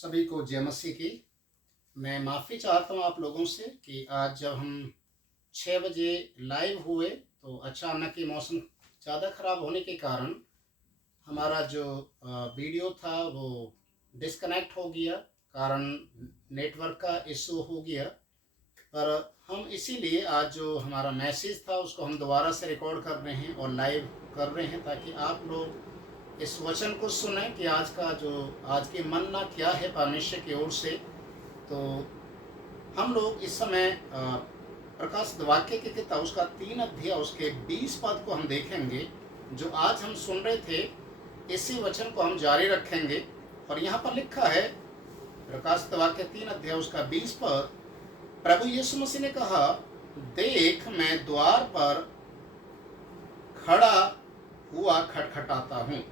सभी को जय मसीह की। मैं माफ़ी चाहता हूँ आप लोगों से कि आज जब हम 6 बजे लाइव हुए तो अचानक ही मौसम ज़्यादा ख़राब होने के कारण हमारा जो वीडियो था वो डिस्कनेक्ट हो गया। कारण नेटवर्क का इशू हो गया। पर हम इसीलिए आज जो हमारा मैसेज था उसको हम दोबारा से रिकॉर्ड कर रहे हैं और लाइव कर रहे हैं ताकि आप लोग इस वचन को सुने कि आज की मन्ना क्या है परमेश्वर की ओर से। तो हम लोग इस समय प्रकाश वाक्य की किताब उसका 3 अध्याय उसके 20 पद को हम देखेंगे। जो आज हम सुन रहे थे इसी वचन को हम जारी रखेंगे। और यहाँ पर लिखा है प्रकाश वाक्य 3 अध्याय उसका 20 पद, प्रभु यीशु मसीह ने कहा, देख मैं द्वार पर खड़ा हुआ खटखटाता हूँ।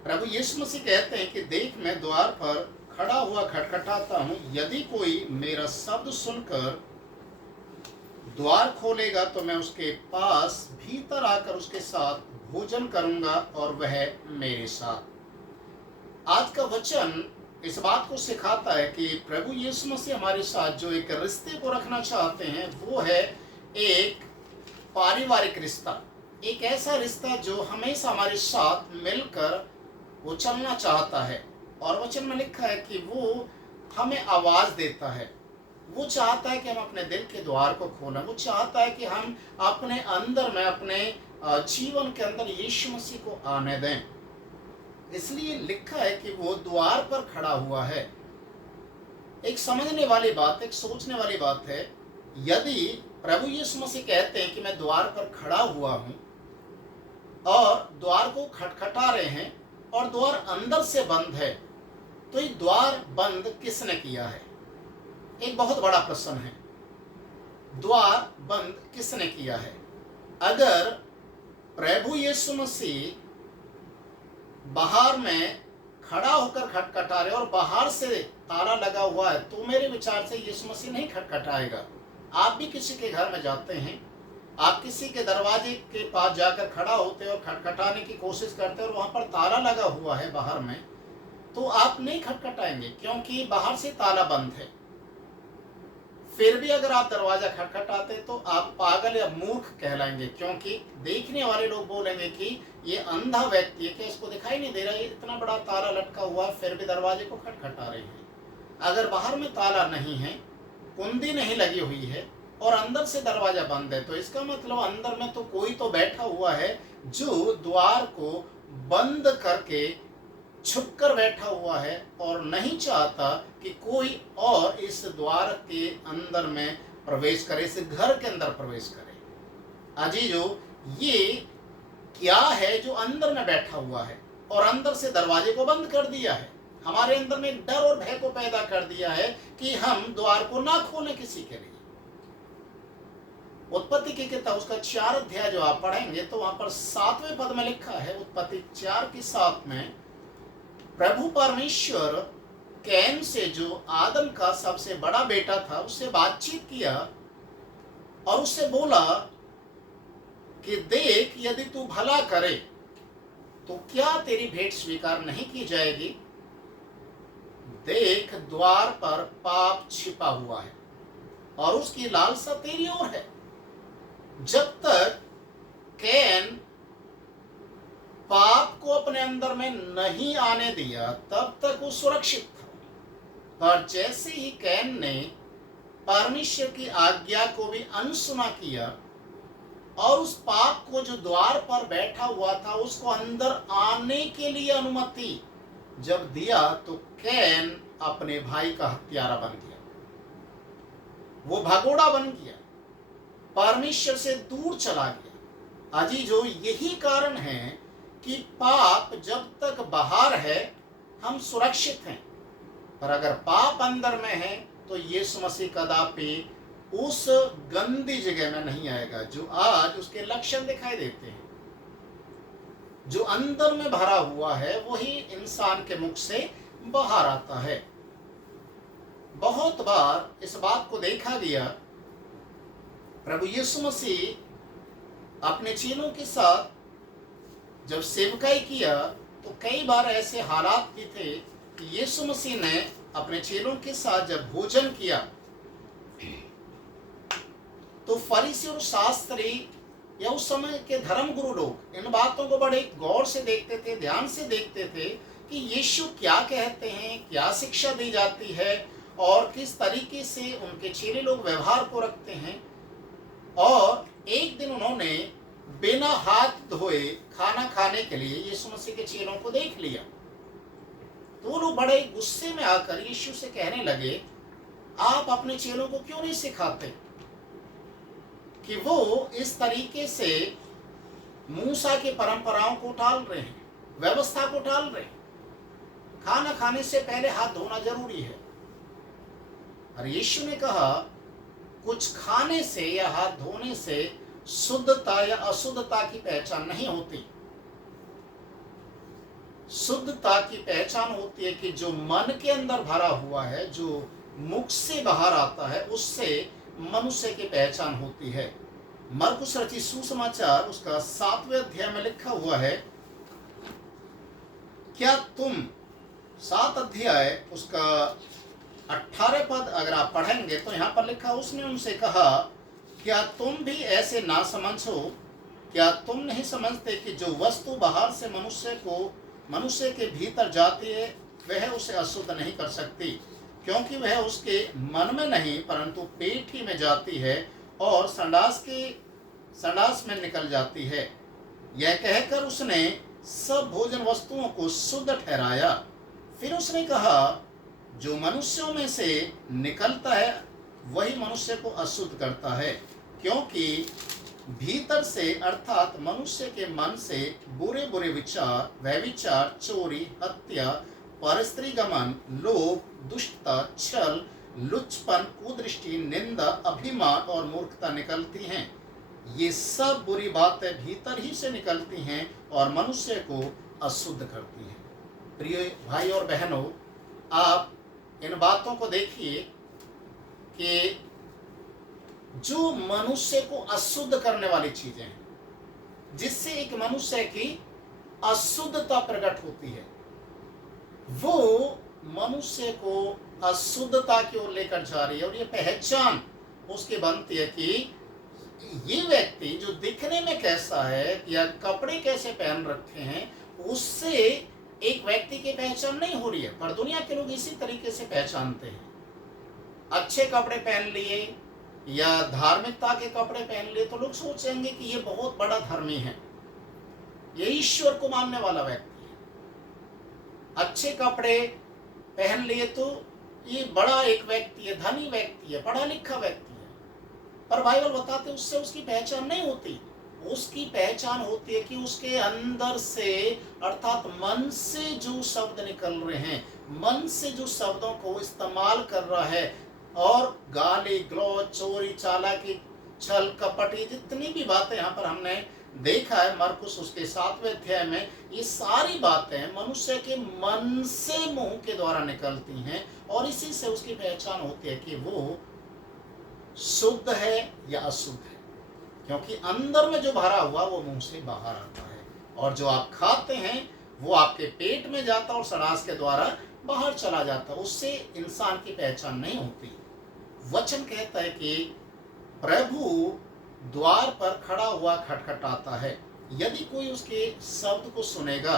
प्रभु यीशु मसीह कहते हैं कि देख मैं द्वार पर खड़ा हुआ खटखटाता हूँ, यदि कोई मेरा शब्द सुनकर द्वार खोलेगा तो मैं उसके पास भीतर आकर उसके साथ भोजन करूंगा और वह मेरे साथ। आज का वचन इस बात को सिखाता है कि प्रभु यीशु मसीह हमारे साथ जो एक रिश्ते को रखना चाहते हैं वो है एक पारिवारिक रिश्ता, एक ऐसा रिश्ता जो हमेशा हमारे साथ मिलकर वो चलना चाहता है। और वचन में लिखा है कि वो हमें आवाज़ देता है, वो चाहता है कि हम अपने दिल के द्वार को खोलें, वो चाहता है कि हम अपने अंदर में अपने जीवन के अंदर यीशु मसीह को आने दें। इसलिए लिखा है कि वो द्वार पर खड़ा हुआ है। एक समझने वाली बात, एक सोचने वाली बात है, यदि प्रभु यीशु मसीह कहते हैं कि मैं द्वार पर खड़ा हुआ हूं और द्वार को खटखटा रहे हैं और द्वार अंदर से बंद है, तो ये द्वार बंद किसने किया है? एक बहुत बड़ा प्रश्न है। द्वार बंद किसने किया है? अगर प्रभु यीशु मसीह बाहर में खड़ा होकर खटखटा रहे और बाहर से ताला लगा हुआ है तो मेरे विचार से यीशु मसीह नहीं खटखटाएगा। आप भी किसी के घर में जाते हैं, आप किसी के दरवाजे के पास जाकर खड़ा होते और खटखटाने की कोशिश करते और वहां पर ताला लगा हुआ है बाहर में, तो आप नहीं खटखटाएंगे क्योंकि बाहर से ताला बंद है। फिर भी अगर आप दरवाजा खटखटाते तो आप पागल या मूर्ख कहलाएंगे, क्योंकि देखने वाले लोग बोलेंगे कि ये अंधा व्यक्ति है, क्या इसको दिखाई नहीं दे रहा है, इतना बड़ा ताला लटका हुआ है फिर भी दरवाजे को खटखटा रहे हैं। अगर बाहर में ताला नहीं है, कुंडी नहीं लगी हुई है और अंदर से दरवाजा बंद है, तो इसका मतलब अंदर में तो कोई तो बैठा हुआ है जो द्वार को बंद करके छुपकर बैठा हुआ है और नहीं चाहता कि कोई और इस द्वार के अंदर में प्रवेश करे, इस घर के अंदर प्रवेश करे। अजीजो, ये क्या है जो अंदर में बैठा हुआ है और अंदर से दरवाजे को बंद कर दिया है? हमारे अंदर में डर और भय को पैदा कर दिया है कि हम द्वार को ना खोलें किसी के लिए। उत्पत्ति की किताब उसका 4 अध्याय जो आप पढ़ेंगे तो वहां पर 7वें पद में लिखा है, उत्पत्ति 4:7 में, प्रभु परमेश्वर कैन से जो आदम का सबसे बड़ा बेटा था उससे बातचीत किया और उससे बोला कि देख यदि तू भला करे तो क्या तेरी भेंट स्वीकार नहीं की जाएगी? देख द्वार पर पाप छिपा हुआ है और उसकी लालसा तेरी ओर है। जब तक कैन पाप को अपने अंदर में नहीं आने दिया तब तक वो सुरक्षित था, पर जैसे ही कैन ने परमेश्वर की आज्ञा को भी अनसुना किया और उस पाप को जो द्वार पर बैठा हुआ था उसको अंदर आने के लिए अनुमति जब दिया तो कैन अपने भाई का हत्यारा बन गया, वो भगोड़ा बन गया, परमेश्वर से दूर चला गया। अजीजो, यही कारण है कि पाप जब तक बाहर है हम सुरक्षित हैं, पर अगर पाप अंदर में है तो यीशु मसीह कदापि उस गंदी जगह में नहीं आएगा जो आज उसके लक्षण दिखाई देते हैं। जो अंदर में भरा हुआ है वही इंसान के मुख से बाहर आता है। बहुत बार इस बात को देखा गया, प्रभु यीशु मसीह अपने चेलों के साथ जब सेवकाई किया तो कई बार ऐसे हालात भी थे कि यीशु मसीह ने अपने चेलों के साथ जब भोजन किया तो फरीसी और शास्त्री या उस समय के धर्म गुरु लोग इन बातों को बड़े गौर से देखते थे, ध्यान से देखते थे कि यीशु क्या कहते हैं, क्या शिक्षा दी जाती है और किस तरीके से उनके चेले लोग व्यवहार को रखते हैं। और एक दिन उन्होंने बिना हाथ धोए खाना खाने के लिए यीशु मसीह के चेलों को देख लिया। तो वो लोग बड़े गुस्से में आकर यीशु से कहने लगे, आप अपने चेलों को क्यों नहीं सिखाते कि वो इस तरीके से मूसा की परंपराओं को टाल रहे हैं, व्यवस्था को टाल रहे हैं। खाना खाने से पहले हाथ धोना जरूरी है। और यीशु ने कहा, कुछ खाने से या हाथ धोने से शुद्धता या अशुद्धता की पहचान नहीं होती। शुद्धता की पहचान होती है कि जो मन के अंदर भरा हुआ है, जो मुख से बाहर आता है, उससे मनुष्य की पहचान होती है। मरकुस रचित सुसमाचार उसका 7वें अध्याय में लिखा हुआ है, क्या तुम 7 अध्याय उसका 18 पद अगर आप पढ़ेंगे तो यहाँ पर लिखा, उसने उनसे कहा, क्या तुम भी ऐसे ना समझो? क्या तुम नहीं समझते कि जो वस्तु बाहर से मनुष्य के भीतर जाती है वह उसे अशुद्ध नहीं कर सकती, क्योंकि वह उसके मन में नहीं परंतु पेट ही में जाती है और संडास में निकल जाती है। यह कहकर उसने सब भोजन वस्तुओं को शुद्ध ठहराया। फिर उसने कहा, जो मनुष्यों में से निकलता है वही मनुष्य को अशुद्ध करता है, क्योंकि भीतर से अर्थात मनुष्य के मन से बुरे बुरे विचार, व्यभिचार, चोरी, हत्या, परस्त्री गमन, लोभ, दुष्टता, छल, लुच्चपन, कुदृष्टि, निंदा, अभिमान और मूर्खता निकलती हैं। ये सब बुरी बातें भीतर ही से निकलती हैं और मनुष्य को अशुद्ध करती हैं। प्रिय भाई और बहनों, आप इन बातों को देखिए कि जो मनुष्य को अशुद्ध करने वाली चीजें हैं, जिससे एक मनुष्य की अशुद्धता प्रकट होती है, वो मनुष्य को अशुद्धता की ओर लेकर जा रही है। और ये पहचान उसकी बनती है कि ये व्यक्ति जो दिखने में कैसा है या कपड़े कैसे पहन रखे हैं, उससे एक व्यक्ति की पहचान नहीं हो रही है। पर दुनिया के लोग इसी तरीके से पहचानते हैं। अच्छे कपड़े पहन लिए या धार्मिकता के कपड़े पहन लिए तो लोग सोचेंगे कि ये बहुत बड़ा धर्मी है, ये ईश्वर को मानने वाला व्यक्ति है। अच्छे कपड़े पहन लिए तो ये बड़ा एक व्यक्ति है, धनी व्यक्ति है, पढ़ा लिखा व्यक्ति है। पर बाइबल बताते उससे उसकी पहचान नहीं होती। उसकी पहचान होती है कि उसके अंदर से अर्थात मन से जो शब्द निकल रहे हैं, मन से जो शब्दों को इस्तेमाल कर रहा है, और गाली गलौज, चोरी, चालाकी, छल, कपट, ये जितनी भी बातें यहाँ पर हमने देखा है मरकुस उसके 7वें अध्याय में, ये सारी बातें मनुष्य के मन से मुंह के द्वारा निकलती हैं और इसी से उसकी पहचान होती है कि वो शुद्ध है या अशुद्ध है, क्योंकि अंदर में जो भरा हुआ वो मुंह से बाहर आता है। और जो आप खाते हैं वो आपके पेट में जाता और संडास के द्वारा बाहर चला जाता, उससे इंसान की पहचान नहीं होती। वचन कहता है कि प्रभु द्वार पर खड़ा हुआ खटखटाता है, यदि कोई उसके शब्द को सुनेगा,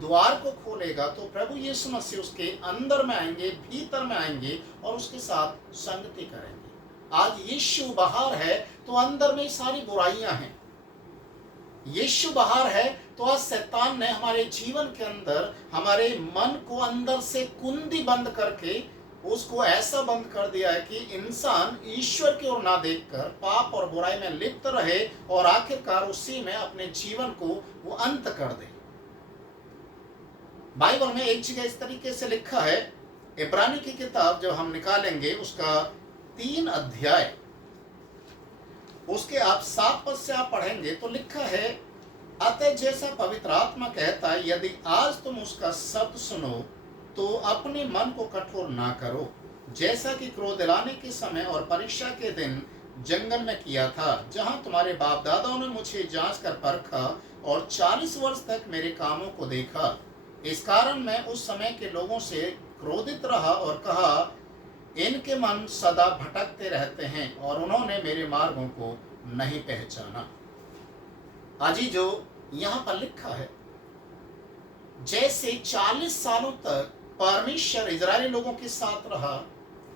द्वार को खोलेगा, तो प्रभु यीशु मसीह उसके अंदर में आएंगे, भीतर में आएंगे और उसके साथ संगति करेंगे। आज यीशु बाहर है तो अंदर में सारी बुराइयां हैं। यीशु बाहर है तो आज शैतान ने हमारे जीवन के अंदर हमारे मन को अंदर से कुंडी बंद करके उसको ऐसा बंद कर दिया है कि इंसान ईश्वर की ओर ना देखकर पाप और बुराई में लिप्त रहे और आखिरकार उसी में अपने जीवन को वो अंत कर दे। बाइबल में एक जगह इस तरीके से लिखा है, इब्रानी की किताब जब हम निकालेंगे उसका 3 अध्याय, उसके आप 7 पद से आप पढ़ेंगे तो लिखा है, अतः जैसा पवित्र आत्मा कहता है, यदि आज तुम उसका शब्द सुनो तो अपने मन को कठोर ना करो, जैसा कि क्रोध दिलाने के समय और परीक्षा के दिन जंगल में किया था, जहां तुम्हारे बाप दादाओं ने मुझे जांच कर परखा और 40 वर्ष तक मेरे कामों को देखा। इस कारण मैं उस समय के लोगों से क्रोधित रहा और कहा, इनके मन सदा भटकते रहते हैं और उन्होंने मेरे मार्गों को नहीं पहचाना। अजी जो यहाँ पर लिखा है, जैसे 40 सालों तक परमेश्वर इजरायली लोगों के साथ रहा,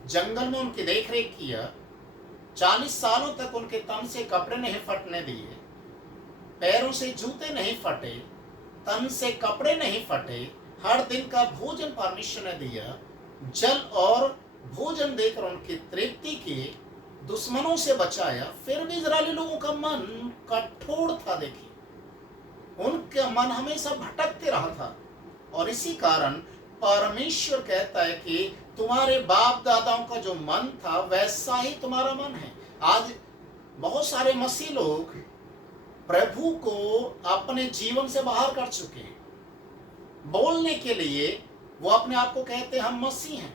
जंगल में उनकी देखरेख किया, 40 सालों तक उनके तन से कपड़े नहीं फटने दिए, पैरों से जूते नहीं फटे, तन से कपड़े नहीं फटे, हर दिन का भोजन परमेश्वर ने दिया, जल और भोजन देकर उनकी तृप्ति की, दुश्मनों से बचाया, फिर भी इजरायली लोगों का मन कठोर था। देखिए, उनका मन हमेशा भटकते रहा था और इसी कारण परमेश्वर कहता है कि तुम्हारे बाप दादाओं का जो मन था वैसा ही तुम्हारा मन है। आज बहुत सारे मसीह लोग प्रभु को अपने जीवन से बाहर कर चुके हैं। बोलने के लिए वो अपने आप को कहते हैं हम मसीह हैं,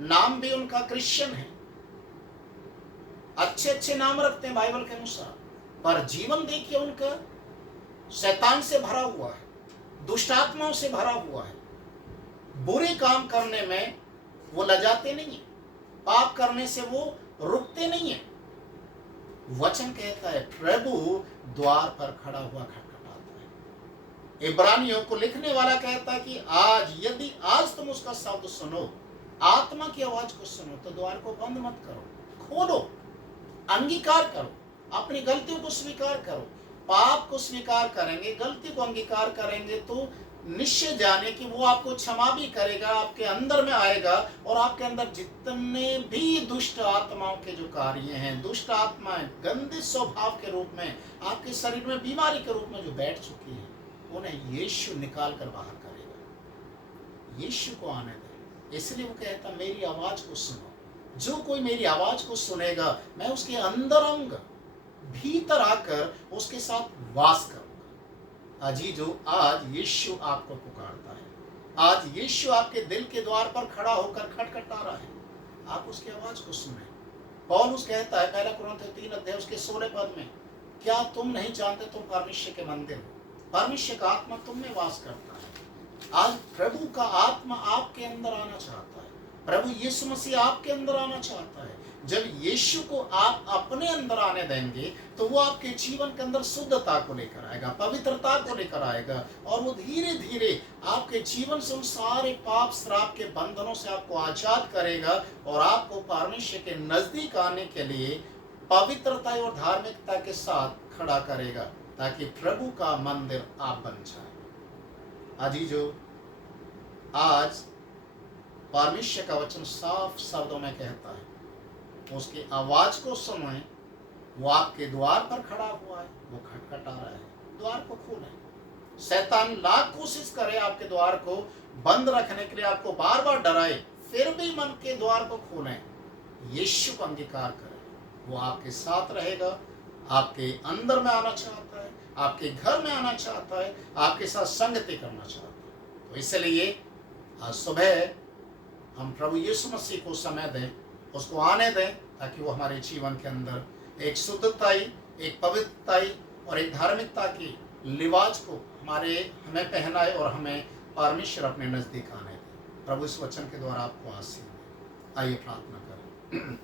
नाम भी उनका क्रिश्चियन है, अच्छे अच्छे नाम रखते हैं बाइबल के अनुसार, पर जीवन देखिए उनका शैतान से भरा हुआ है, दुष्ट आत्माओं से भरा हुआ है। बुरे काम करने में वो लजाते नहीं है, पाप करने से वो रुकते नहीं है। वचन कहता है प्रभु द्वार पर खड़ा हुआ खटखटाता है। इब्रानियों को लिखने वाला कहता है कि यदि आज तुम उसका शब्द सुनो, आत्मा की आवाज को सुनो, तो द्वार को बंद मत करो, खोलो, अंगीकार करो, अपनी गलतियों को स्वीकार करो। पाप को स्वीकार करेंगे, गलती को अंगीकार करेंगे तो निश्चय जाने कि वो आपको क्षमा भी करेगा, आपके अंदर में आएगा और आपके अंदर जितने भी दुष्ट आत्माओं के जो कार्य हैं, दुष्ट आत्माएं गंदे स्वभाव के रूप में आपके शरीर में बीमारी के रूप में जो बैठ चुकी हैं, उन्हें यीशु निकाल कर बाहर करेगा। यीशु को आने दें। इसलिए वो कहता मेरी आवाज को सुनो, जो कोई मेरी आवाज को सुनेगा मैं उसके अंदर आऊंगा, भीतर आकर उसके साथ वास करूंगा। अजीजो, आज यीशु आपको पुकारता है, आज यीशु आपके दिल के द्वार पर खड़ा होकर खटखटा रहा है, आप उसकी आवाज को सुने। पौलुस कहता है 1 कुरिन्थियों 3 अध्याय उसके 16 पद में, क्या तुम नहीं जानते तुम परमेश्वर के मंदिर हो, परमेश्वर का आत्मा तुम में वास करता है। आज प्रभु का आत्मा आपके अंदर आना चाहता है, प्रभु यीशु मसीह आपके अंदर आना चाहता है। जब यीशु को आप अपने अंदर आने देंगे तो वो आपके जीवन के अंदर शुद्धता को लेकर आएगा, पवित्रता को लेकर आएगा और वो धीरे धीरे आपके जीवन से उन सारे पाप श्राप के बंधनों से आपको आजाद करेगा और आपको परमेश्वर के नजदीक आने के लिए पवित्रता और धार्मिकता के साथ खड़ा करेगा, ताकि प्रभु का मंदिर आप बन जाए। अजीजो, आज परमेश्वर का वचन साफ शब्दों में कहता है, उसकी आवाज को सुने। वो आपके द्वार पर खड़ा हुआ है, वो खटखटा रहा है, द्वार को खोलें। शैतान लाख कोशिश करे आपके द्वार को बंद रखने के लिए, आपको बार बार डराए, फिर भी मन के द्वार को खोलें, यीशु को अंगीकार करें, वो आपके साथ रहेगा, आपके अंदर में आना चाहता है, आपके घर में आना चाहता है, आपके साथ संगति करना चाहता है। तो इसलिए आज सुबह हम प्रभु यीशु मसीह को समय दें, उसको आने दें, ताकि वो हमारे जीवन के अंदर एक शुद्धताई, एक पवित्रताई और एक धार्मिकता की लिबास को हमें पहनाए और हमें परमेश्वर अपने नजदीक आने दें। प्रभु इस वचन के द्वारा आपको आशीष दे। आइए प्रार्थना करें।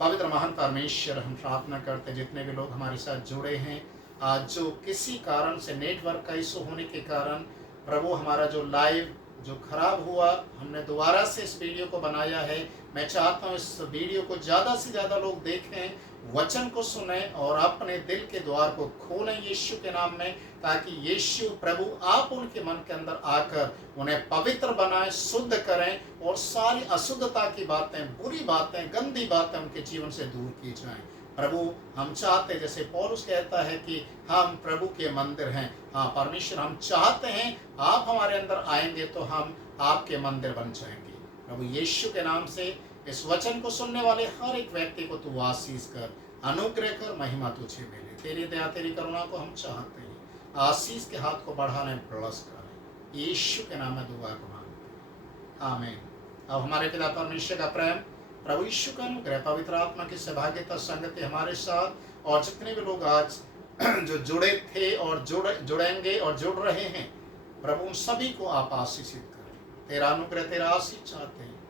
पवित्र महान परमेश्वर, हम प्रार्थना करते हैं जितने भी लोग हमारे साथ जुड़े हैं, आज जो किसी कारण से नेटवर्क का इशू होने के कारण प्रभु हमारा जो लाइव जो खराब हुआ, हमने दोबारा से इस वीडियो को बनाया है। मैं चाहता हूँ इस वीडियो को ज़्यादा से ज़्यादा लोग देखें, वचन को सुने और अपने दिल के द्वार को खोलें यीशु के नाम में, ताकि यीशु प्रभु आप उनके मन के अंदर आकर उन्हें पवित्र बनाएं, शुद्ध करें और सारी अशुद्धता की बातें, बुरी बातें, गंदी बातें उनके जीवन से दूर की जाएं। प्रभु हम चाहते, जैसे पौलुस कहता है कि हम प्रभु के मंदिर हैं। हाँ परमेश्वर, हम चाहते हैं आप हमारे अंदर आएंगे तो हम आपके मंदिर बन जाएंगे। प्रभु यीशु के नाम से इस वचन को सुनने वाले हर एक व्यक्ति को तू आशीष कर, अनुग्रह कर, महिमा तुझे मिले। तेरी दया, तेरी करुणा को हम चाहते हैं। आशीष के हाथ को बढ़ाने प्लस कर, यीशु के नाम में दुआ को मांगते हैं, आमीन। अब हमारे पिता परमेश्वर का प्रेम, प्रभु यीशु का अनुग्रह, पवित्र आत्मा की सहभागिता, संगति हमारे साथ और जितने भी लोग आज जो जुड़े थे और जुड़ेंगे और जुड़ रहे हैं, प्रभु उन सभी को आप आशीषित करें। तेरा अनुग्रह, तेरा आशीष चाहते हैं।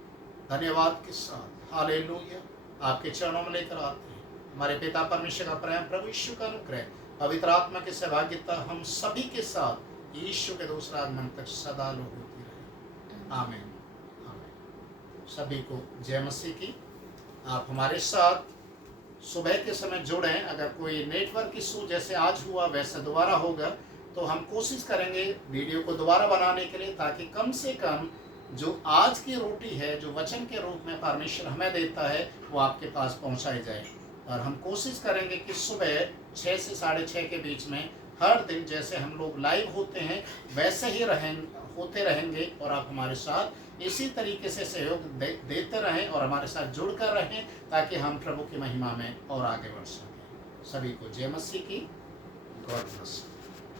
धन्यवाद के साथ हालेलुया आपके चरणों में लेकर आते हैं। हमारे पिता परमेश्वर का प्रेम, प्रभु यीशु का अनुग्रह, पवित्र आत्मा की सहभागिता हम सभी के साथ यीशु के दूसरा आगमन तक सदा लोग होती रहे। आमीन। आमीन। सभी को जय मसीह की। आप हमारे साथ सुबह के समय जुड़ें। अगर कोई नेटवर्क इशू जैसे आज हुआ वैसे दोबारा होगा तो हम कोशिश करेंगे वीडियो को दोबारा बनाने के लिए, ताकि कम से कम जो आज की रोटी है, जो वचन के रूप में परमेश्वर हमें देता है, वो आपके पास पहुंचाई जाए। और हम कोशिश करेंगे कि सुबह 6 से 6:30 के बीच में हर दिन जैसे हम लोग लाइव होते हैं वैसे ही होते रहेंगे, और आप हमारे साथ इसी तरीके से सहयोग देते रहें और हमारे साथ जुड़कर रहें, ताकि हम प्रभु की महिमा में और आगे बढ़ सकें। सभी को जय मसीह की। God bless.